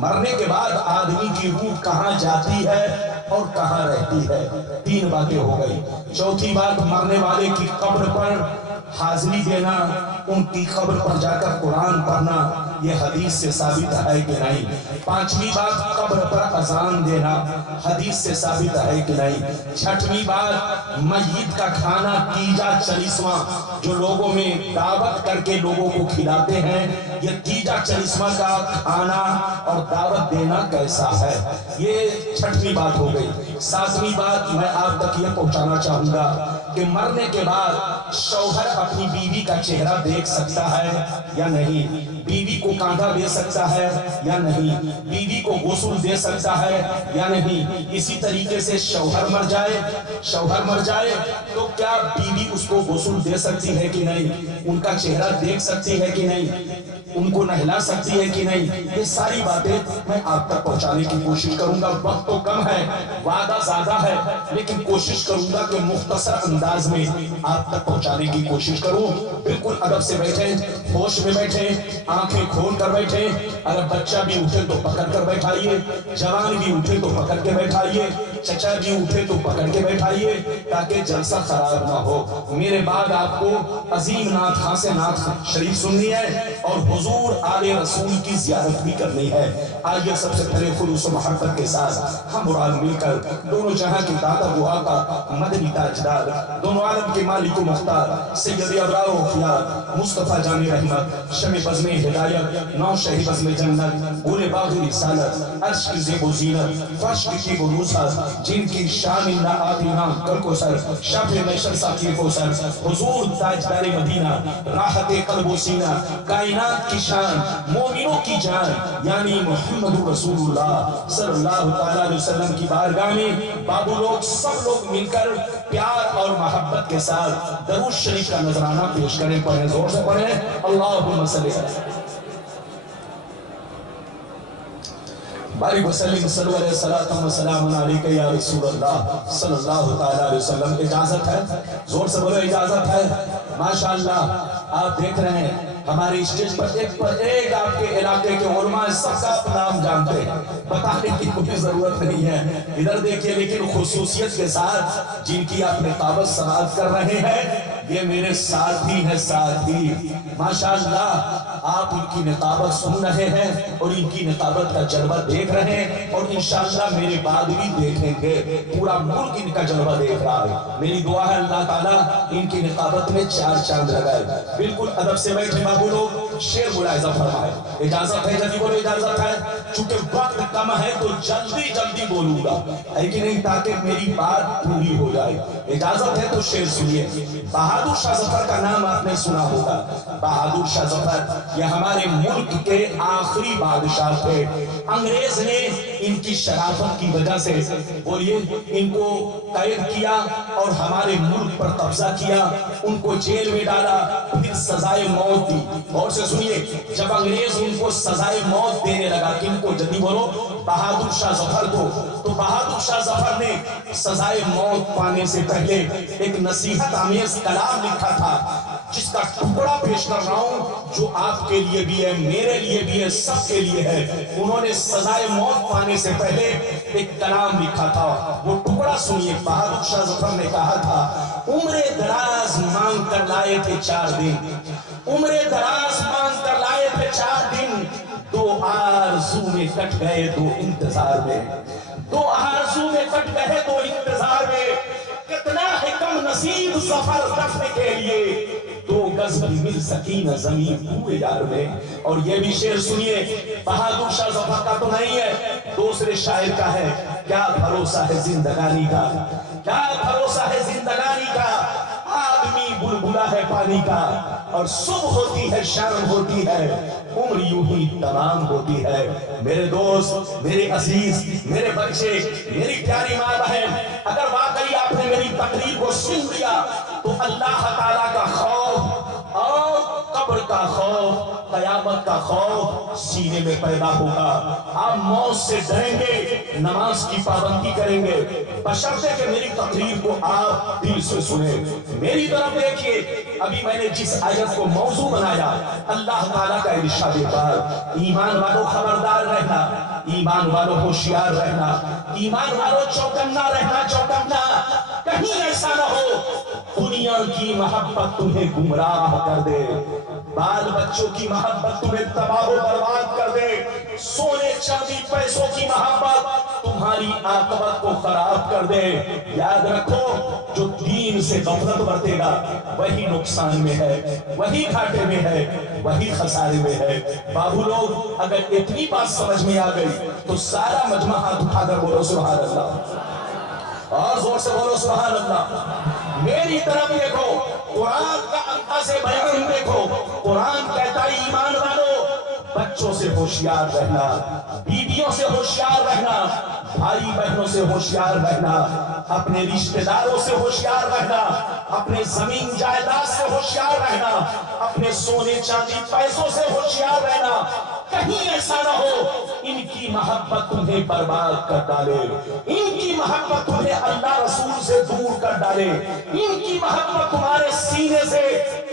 مرنے کے بعد آدمی کی روح کہاں جاتی ہے اور کہاں رہتی ہے؟ 3 باتیں ہو گئی۔ چوتھی بات، مرنے والے کی قبر پر حاضری دینا، ان کی قبر پر جا کر قرآن پڑھنا، یہ حدیث سے ثابت ہے کہ نہیں؟ 5ویں بات، قبر پر اذان دینا، حدیث سے ثابت ہے کہ نہیں؟ 6ویں بات، میت کا کھانا تیجا چلیسواں، جو لوگوں میں دعوت کر کے لوگوں کو کھلاتے ہیں، یہ تیجا چلیسواں کا کھانا اور دعوت دینا کیسا ہے؟ یہ 6ویں بات ہو گئی۔ 7ویں بات میں آپ تک یہ پہنچانا چاہوں گا کہ مرنے کے بعد شوہر اپنی بیوی کا چہرہ دیکھ سکتا ہے یا نہیں؟ بیوی کو کاندھا دے سکتا ہے یا نہیں؟ بیوی کو غسل دے سکتا ہے یا نہیں؟ اسی طریقے سے شوہر مر جائے تو کیا بیوی اس کو غسل دے سکتی ہے کہ نہیں؟ ان کا چہرہ دیکھ سکتی ہے کہ نہیں؟ ان کو نہلا سکتی ہے کہ نہیں؟ یہ ساری باتیں میں آپ تک پہنچانے کی کوشش کروں گا۔ وقت تو کم ہے، وعدہ زیادہ ہے، لیکن کوشش کروں گا کہ مختصر انداز میں آپ تک پہنچانے کی کوشش کروں۔ بالکل ادب سے بیٹھیں، ہوش میں بیٹھیں، آنکھیں کھول کر بیٹھیں۔ اگر بچہ بھی اٹھے تو پکڑ کر بیٹھائیے، جوان بھی اٹھے تو پکڑ کے بیٹھائیے، چچا بھی اٹھے تو پکڑ کے بیٹھائیے، تاکہ جلسہ خراب نہ ہو۔ میرے بعد آپ کو عظیم نعت خاں سے نعت شریف سننی ہے اور حضور آل رسول کی زیارت بھی کرنی ہے۔ آئیے سب سے پہلے خلوص و محبت کے ساتھ ہم اور مل کر دونوں جہاں کی داتا و آقا، مدنی تاجدار، دونوں عالم کے مالک و مختار، سید ابرار و خیار، مصطفیٰ جان رحمت، شمع بزم ہدایت، نو شہ بزم جنت، گل باغ رسالت، عرش کی زیب و زینت، فرش کی طیب و نوسط، جن کی شان نہ آتی نام کل کو سر، شب محشر ساقی کو سر، حضور تاجدار مدینہ، راحت قلب و سینہ، کائنات کی شان، مومنوں کی جان، یعنی محمد رسول اللہ صلی اللہ تعالیٰ علیہ وسلم کی بارگاہ میں بابو لوگ سب لوگ مل کر پیار اور محبت کے ساتھ درود شریف کا نذرانہ پیش کریں۔ پڑھیں، زور سے پڑھیں، اللہم صلی اللہ بارک وسلم صلی اللہ علیہ وسلم علیکہ یا رسول اللہ صلی اللہ تعالیٰ علیہ وسلم۔ اجازت ہے؟ زور سے بولو، اجازت ہے؟ ماشاءاللہ آپ دیکھ رہے ہیں ہماری اسٹیج پر ایک آپ کے علاقے کے علماء سب کا اپنا نام جانتے ہیں، بتانے کی کوئی ضرورت نہیں ہے۔ ادھر دیکھیے، لیکن خصوصیت کے ساتھ جن کی آپ نقابت سماعت کر رہے ہیں، یہ میرے ساتھی ہیں، ساتھی ماشاءاللہ۔ آپ ان کی نقابت سن رہے ہیں اور ان کی نقابت کا جلوہ دیکھ رہے ہیں، اور انشاءاللہ میرے بعد بھی دیکھیں گے۔ پورا ملک ان کا جلوہ دیکھ رہا ہے۔ میری دعا ہے اللہ تعالیٰ ان کی نقابت میں 4 چاند لگائے۔ بالکل ادب سے بیٹھے بابو لوگ، شعر ملاحظہ فرمائے۔ اجازت ہے؟ جلدی بولو، اجازت ہے؟ چونکہ وقت کم ہے تو جلدی بولوں گا، ہے کہ نہیں، تاکہ میری بات پوری ہو جائے۔ اجازت ہے تو شعر سنیے۔ بہادر شاہ ظفر کا نام آپ نے سنا ہوگا۔ بہادر شاہ ظفر یہ ہمارے ملک کے آخری بادشاہ تھے۔ انگریز نے ان کی شرافت کی وجہ سے بولیے ان کو قید کیا اور ہمارے ملک پر قبضہ کیا، ان کو جیل میں ڈالا، پھر سزائے موت دی۔ اور سے سنیے، جب انگریز ان کو سزائے موت دینے لگا، کن کو؟ جلدی بولو، بہادر شاہ ظفر کو۔ تو بہادر شاہ ظفر نے سزائے موت پانے سے پہلے ایک نصیحت آمیز کلام لکھا تھا، جس کا ٹکڑا پیش کر رہا ہوں، جو آپ کے لیے بھی ہے، میرے لیے بھی ہے، سب کے لیے ہے۔ انہوں نے سزائے موت پانے سے پہلے ایک کلام لکھا تھا، وہ ٹکڑا سنیے۔ بہادر شاہ ظفر نے کہا تھا، عمر دراز مانگ کر لائے تھے 4 دن، عمر دراز مانگ کر لائے تھے 4 دن، 2 آرزو میں کٹ گئے 2 انتظار میں، 2 آرزو میں کٹ گئے 2 انتظار میں، کتنا ہے کم نصیب ظفر دفن کے لیے، 2 گز بھی مل سکی نہ زمین پورے یار میں۔ اور یہ بھی شعر سنیے، بہادر شاہ ظفر کا تو نہیں ہے، دوسرے شاعر کا ہے۔ کیا بھروسہ ہے زندگانی کا، کیا بھروسہ ہے زندگانی کا، آدمی بلبلا ہے پانی کا، اور صبح ہوتی ہے شام ہوتی ہے، عمر یوں ہی تمام ہوتی ہے۔ میرے دوست، میرے عزیز، میرے بچے، میری پیاری ماں بہن، اگر واقعی آپ نے میری تقریر کو سن لیا تو اللہ تعالیٰ کا خوف اور قبر کا خوف، قیامت کا خوف سینے میں پیدا ہوگا۔ آپ موت سے ڈریں گے، نماز کی پابندی کریں گے، بشرطے کہ میری تقریر کو آپ دل سے سنیں۔ میری طرف دیکھیے، ابھی میں نے جس آیت کو موضوع بنایا، اللہ تعالیٰ کا ارشاد بار، ایمان والوں خبردار رہنا، ایمان والوں ہوشیار رہنا، ایمان والوں چوکنا رہنا، چوکنا کہیں ایسا نہ ہو دنیا کی محبت تمہیں گمراہ کر دے، بال بچوں کی محبت تمہیں تباہ و برباد کر دے، سونے چاندی پیسوں کی محبت تمہاری عاقبت کو خراب کر دے۔ یاد رکھو جو دین سے غفلت برتے گا وہی نقصان میں ہے، وہی گھاٹے میں ہے، وہی خسارے میں ہے۔ بابو لوگ اگر اتنی بات سمجھ میں آ گئی تو سارا مجمع ہاتھ اٹھا کر بولو سبحان اللہ، اور زور سے بولو سبحان اللہ۔ میری طرف دیکھو، قرآن کا انداز بیان دیکھو، قرآن کہتا ہے ایمان والو بچوں سے ہوشیار رہنا، بیویوں سے ہوشیار رہنا، بھائی بہنوں سے ہوشیار رہنا، اپنے رشتہ داروں سے ہوشیار رہنا، اپنے زمین جائیداد سے ہوشیار رہنا، اپنے سونے چاندی پیسوں سے ہوشیار رہنا۔ کہیں ایسا نہ ہو ان کی محبت تمہیں برباد کر ڈالے، ان کی محبت تمہیں اللہ رسول سے دور کر ڈالے، ان کی محبت تمہارے سینے سے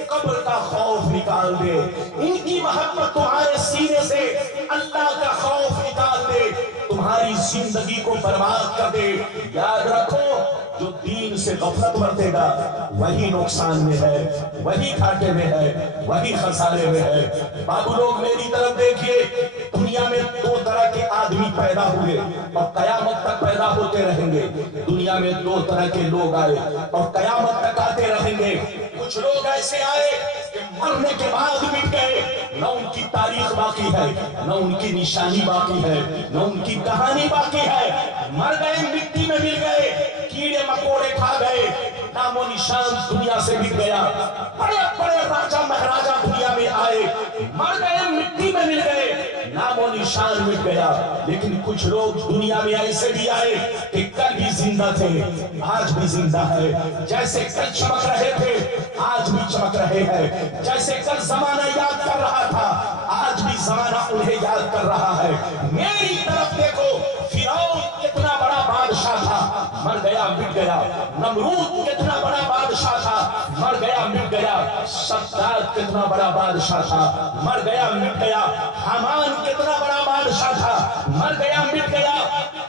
قبر کا خوف نکال دے، ان کی محبت تمہارے سینے سے اللہ کا خوف نکال دے، تمہاری زندگی کو برباد کر دے۔ یاد رکھو جو دین سے غفلت برتے گا وہی نقصان میں ہے، وہی گھاٹے میں ہے، وہی خسارے میں ہے۔ بابو لوگ میری طرف دیکھیے، دنیا میں دو طرح کے آدمی پیدا ہوئے اور قیامت تک پیدا ہوتے رہیں گے۔ دنیا میں دو طرح کے لوگ آئے اور قیامت تک آتے رہیں گے۔ کچھ لوگ ایسے آئے کہ مرنے کے بعد مٹ گئے، نہ ان کی تاریخ باقی ہے، نہ ان کی نشانی باقی ہے، نہ ان کی کہانی باقی ہے، مر گئے، مٹی میں مل گئے، کیڑے مکوڑے کھا گئے، نام و نشان دنیا سے مٹ گیا۔ بڑے بڑے راجہ مہاراجہ دنیا میں آئے، مر گئے، مٹی میں مل گئے، نام و نشان مٹ گیا۔ لیکن کچھ لوگ دنیا میں ایسے بھی آئے کہ کل بھی زندہ تھے، آج بھی زندہ ہے، جیسے کل چمک رہے تھے آج بھی چمک رہے ہیں، جیسے کل زمانہ یاد کر رہا تھا آج بھی زمانہ انہیں یاد کر رہا ہے۔ میری طرف دیکھو، فرعون کتنا بڑا بادشاہ تھا، مر گیا، مٹ گیا۔ نمرود کتنا بڑا بادشاہ تھا، مر گیا، مٹ گیا۔ شداد کتنا بڑا بادشاہ تھا، مر گیا، مٹ گیا۔ حامان کتنا بڑا بادشاہ تھا، مر گیا، مٹ گیا۔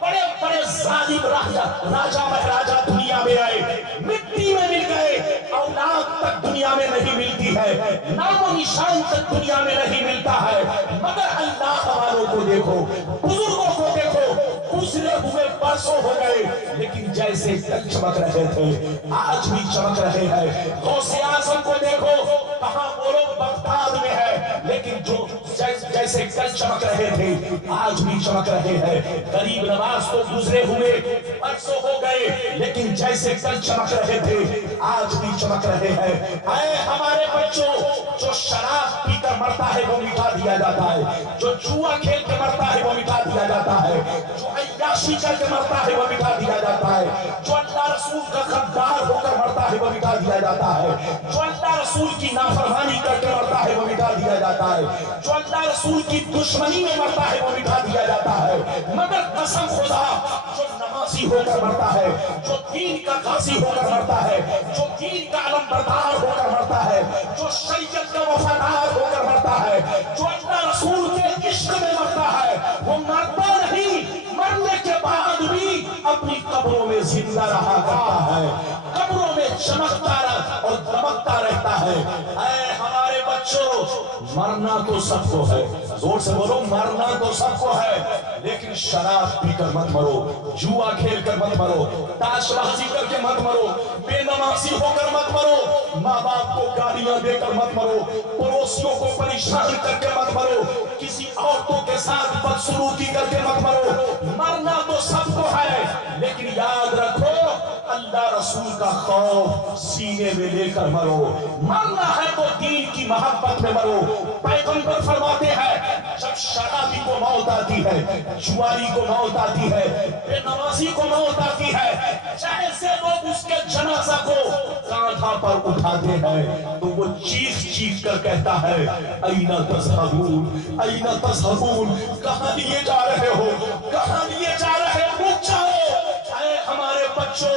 بڑے بڑے ظالم راجہ مہاراجہ دنیا میں آئے، مٹی میں مل گئے، اولاد تک دنیا میں نہیں ملتی ہے، نام و نشان تک دنیا میں نہیں ملتا ہے۔ مگر اللہ والوں کو دیکھو، بزرگوں کو دیکھو، گزرے ہوئے برسوں ہو گئے لیکن جیسے کل چمک رہے تھے آج بھی چمک رہے ہیں۔ غوث اعظم کو دیکھو، کہاں بولو بغداد میں ہے، لیکن جو جیسے کل چمک رہے تھے آج بھی چمک رہے ہیں۔ غریب نواز کو گزرے ہوئے برسوں ہو گئے لیکن جیسے کل چمک رہے تھے آج بھی چمک رہے ہیں۔ اے ہمارے بچوں، جو شراب پی کر مرتا ہے وہ مٹا دیا جاتا ہے، جو جوا کھیل کے مرتا ہے وہ مٹا دیا جاتا ہے، جو عیاشی کر کے مرتا ہے وہ مٹا دیا جاتا ہے، جو اللہ رسول کا غدار ہو کر مرتا ہے وہ مٹا دیا جاتا ہے، جو اللہ رسول کی نافرمانی کر کے مرتا ہے وہ مٹا دیا جاتا ہے، جو اللہ رسول کی دشمنی میں مرتا ہے وہ مٹا دیا جاتا ہے۔ مگر قسم خدا، جو نمازی ہو کر مرتا ہے، جو دین کا غازی ہو کر مرتا ہے، جو دین کا علم بردار ہو کر مرتا ہے، جو شریعت کا وفادار ہو کر مرتا ہے، جو اللہ رسول کے عشق میں مرتا ہے، وہ مرتا نہیں، مرنے کے بعد بھی اپنی قبروں میں زندہ رہا کرتا ہے، قبروں میں چمکتا اور دمکتا رہتا ہے۔ اے ہمارے بچوں، مرنا تو سب کو ہے، زور سے بولو، مرنا تو سب کو ہے، لیکن شراب پی کر مت مرو، جوا کھیل کر مت مرو، تاش بازی کر کے مت مرو، بے نمازی ہو کر مت مرو، ماں باپ کو گالیاں دے کر مت مرو، پڑوسیوں کو پریشان کر کے مت مرو، کسی عورتوں کے ساتھ بدسلوکی کر کے مت مرو۔ مرنا تو سب کو ہے لیکن یاد رکھو اللہ رسول کا خوف سینے میں لے کر مرو۔ مرنا ہے تو دین کی محبت میں مرو۔ پیغمبر فرماتے ہیں جب شرابی کو موت آتی ہے، جواری کو موت آتی ہے، بے نمازی کو موت آتی ہے، جیسے لوگ اس کے جنازہ کو کاندھا پر اٹھاتے ہیں تو وہ چیخ چیخ کر کہتا ہے اینا تذہبون، اینا تذہبون، کہاں لیے جا رہے ہو، کہاں لیے جا رہے ہو، رک جاؤ۔ اے ہمارے بچوں،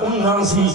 79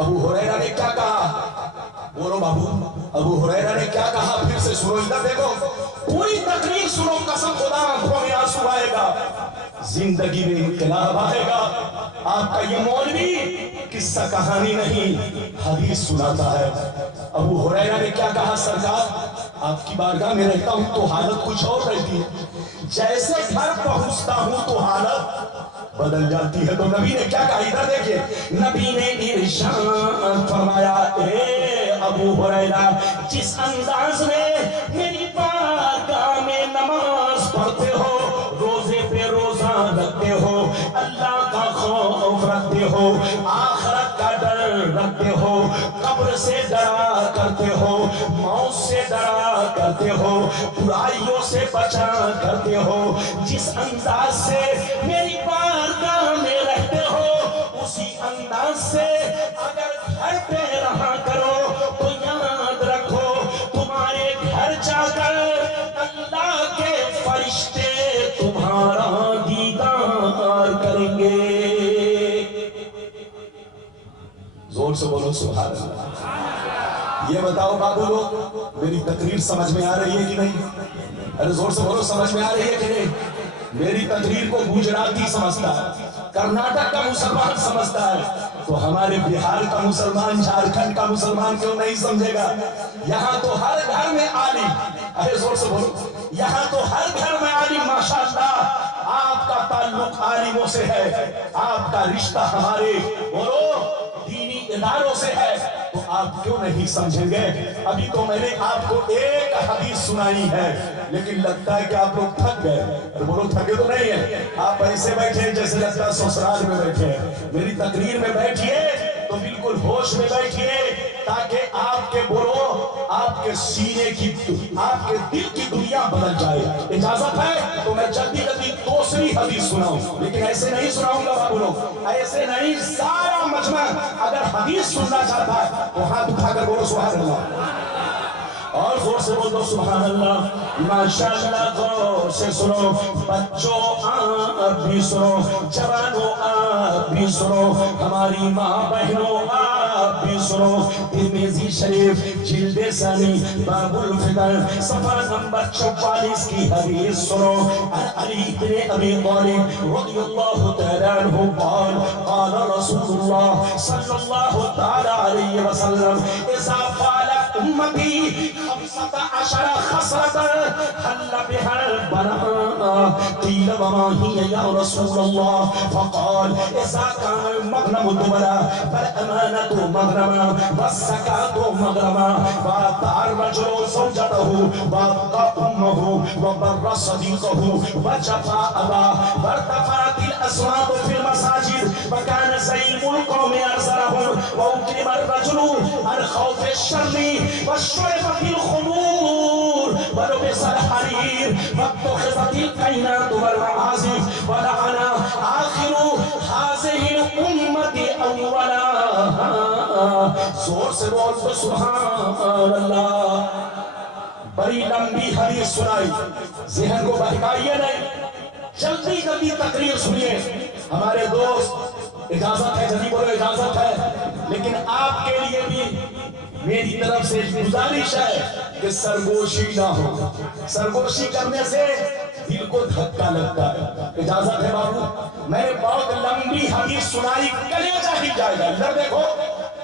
ابو ہریرہ نے کیا کہا؟ بولو بابو، ابو ہریرہ نے کیا کہا؟ پھر سے سنو، ادھر دیکھو، پوری تقریر سنو، قسم خدا آنکھوں میں آنسو آئے گا، زندگی میں انقلاب آئے گا۔ آپ کا یہ مولوی قصہ کہانی نہیں، حدیث سناتا ہے۔ ابو ہریرہ نے کیا کہا؟ سرکار آپ کی بارگاہ میں رہتا ہوں تو حالت کچھ اور رہتی ہے، جیسے گھر پہنچتا ہوں تو حالت بدل جاتی ہے۔ تو نبی نے کیا کہا؟ ادھر دیکھئے، نبی نے ارشاد فرمایا، اے ابو ہریرہ، جس انداز میں میری بارگاہ میں نماز پڑھتے ہو، روزے پہ روزہ رکھتے ہو، اللہ کا خوف رکھتے ہو، آخرت کا ڈر رکھتے ہو، قبر سے ڈرا کرتے ہو، موت سے ڈرا کرتے ہو، برائیوں سے بچا کرتے ہو، جس انداز سے میری بارگاہ میں رہتے ہو، اسی انداز سے اگر گھر پہ رہا کرو تو یاد رکھو تمہارے گھر جا کر اللہ کے فرشتے تمہارا دیدار کریں گے۔ زور سے بولو سبحان اللہ۔ یہ بتاؤ بابو لوگ، میری تقریر سمجھ میں آ رہی ہے کہ نہیں؟ ارے زور سے بولو، سمجھ میں آ رہی ہے کہ نہیں؟ میری تقریر کو گجراتی سمجھتا ہے، کرناٹک کا مسلمان سمجھتا ہے، تو ہمارے بہار کا مسلمان، جھارکھنڈ کا مسلمان کیوں نہیں سمجھے گا؟ یہاں تو ہر گھر میں عالم، ارے زور سے بولو، یہاں تو ہر گھر میں عالم، ماشاءاللہ آپ کا تعلق عالموں سے ہے، آپ کا رشتہ ہمارے بولو دینی اداروں سے ہے، تو آپ کیوں نہیں سمجھیں گے؟ ابھی تو میں نے آپ کو ایک حدیث سنائی ہے، لیکن لگتا ہے کہ آپ لوگ تھک گئے۔ اور بولو تھکے تو نہیں ہیں، آپ ایسے بیٹھے جیسے لگتا ہے سسرال میں بیٹھے ہیں۔ میری تقریر میں بیٹھیے تو بالکل ہوش میں بیٹھیے، تاکہ آپ کے بولو آپ کے سینے کی، آپ کے دل کی دنیا بدل جائے۔ اجازت ہے تو میں جلدی جلدی دوسری حدیث سناؤں، لیکن ایسے نہیں سناؤں گا بابو لوگ، ایسے نہیں۔ سارا مجمع اگر حدیث سننا چاہتا ہے تو ہاتھ اٹھا کر بولو سبحان اللہ، اور زور سے بول دو سبحان اللہ۔ ماشاءاللہ غور سے سنو، بچوں آپ بھی سنو، جوانوں آپ بھی سنو، ہماری ماں بہنوں آپ بھی سنو۔ ترمذی شریف جلد ثانی باب الفتن صفحہ نمبر 44 کی حدیث سنو۔ علی بن ابی طالب رضی اللہ تعالیٰ عنہ قال قال رسول اللہ صلی اللہ تعالیٰ علیہ وسلم اذا فعلت امتی 15 خصلة حل بها البلاء قيل وما هي يا رسول الله فقال إذا كان المغنم دبلا فالأمانة مغرما والزكاة مغرما وأطاع الرجل زوجته وأطاع أمه وبر صديقه وجفا أباه وارتفعت الأصوات في المساجد وكان زعيم القوم أرسلهم وأكرم الرجل عن خوف الشر وشربت الخمور ولبس الحرير واتخذت الكينات والمعازف ولعن آخر هذه الأمة أولها۔ زور سے بول تو سبحان اللہ۔ بڑی لمبی حدیث سنائی، ذہن کو بہکائیے نہیں، جلدی جلدی تقریر سنیے۔ ہمارے دوست اجازت ہے، جلدی بولو اجازت ہے، لیکن آپ کے لیے بھی میری طرف سے گزارش ہے کہ سرگوشی نہ ہو، سرگوشی کرنے سے دل کو دھکا لگتا ہے۔ اجازت ہے بابو، میں نے بہت لمبی حدیث سنائی، کلیجہ ہی جائے گا، ادھر دیکھو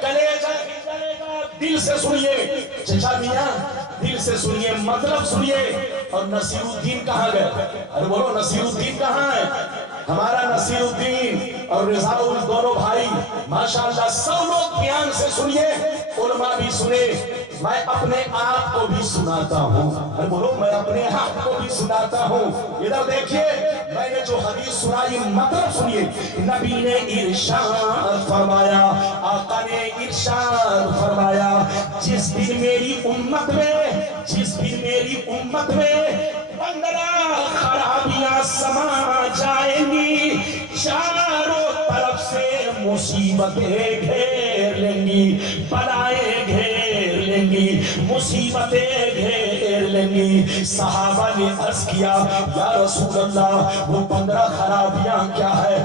کلیجہ ہی جائے گا، دل سے سنیے چچا میاں، دل سے سنیے، مطلب سنیے۔ اور نصیر الدین کہاں گئے؟ ارے بولو نصیر الدین کہاں ہے؟ ہمارا نصیر الدین اور رضا دونوں بھائی ماشاءاللہ سب لوگ بیان سے سنیے، علماء بھی سنے، میں اپنے آپ کو بھی سناتا ہوں۔ ارے بولو میں اپنے آپ کو بھی سناتا ہوں۔ ادھر دیکھیے میں نے جو حدیث سنائی مطلب سنیے۔ نبی نے ارشاد فرمایا، آقا نے ارشاد فرمایا، جس دن میری امت میں 15 خرابیاں سما جائیں گی، چاروں طرف سے مصیبتیں گھیر لیں گی، بلائیں گھیر لیں گی، مصیبتیں گھیر لیں گی۔ صحابہ نے عرض کیا یا رسول اللہ وہ 15 خرابیاں کیا ہے،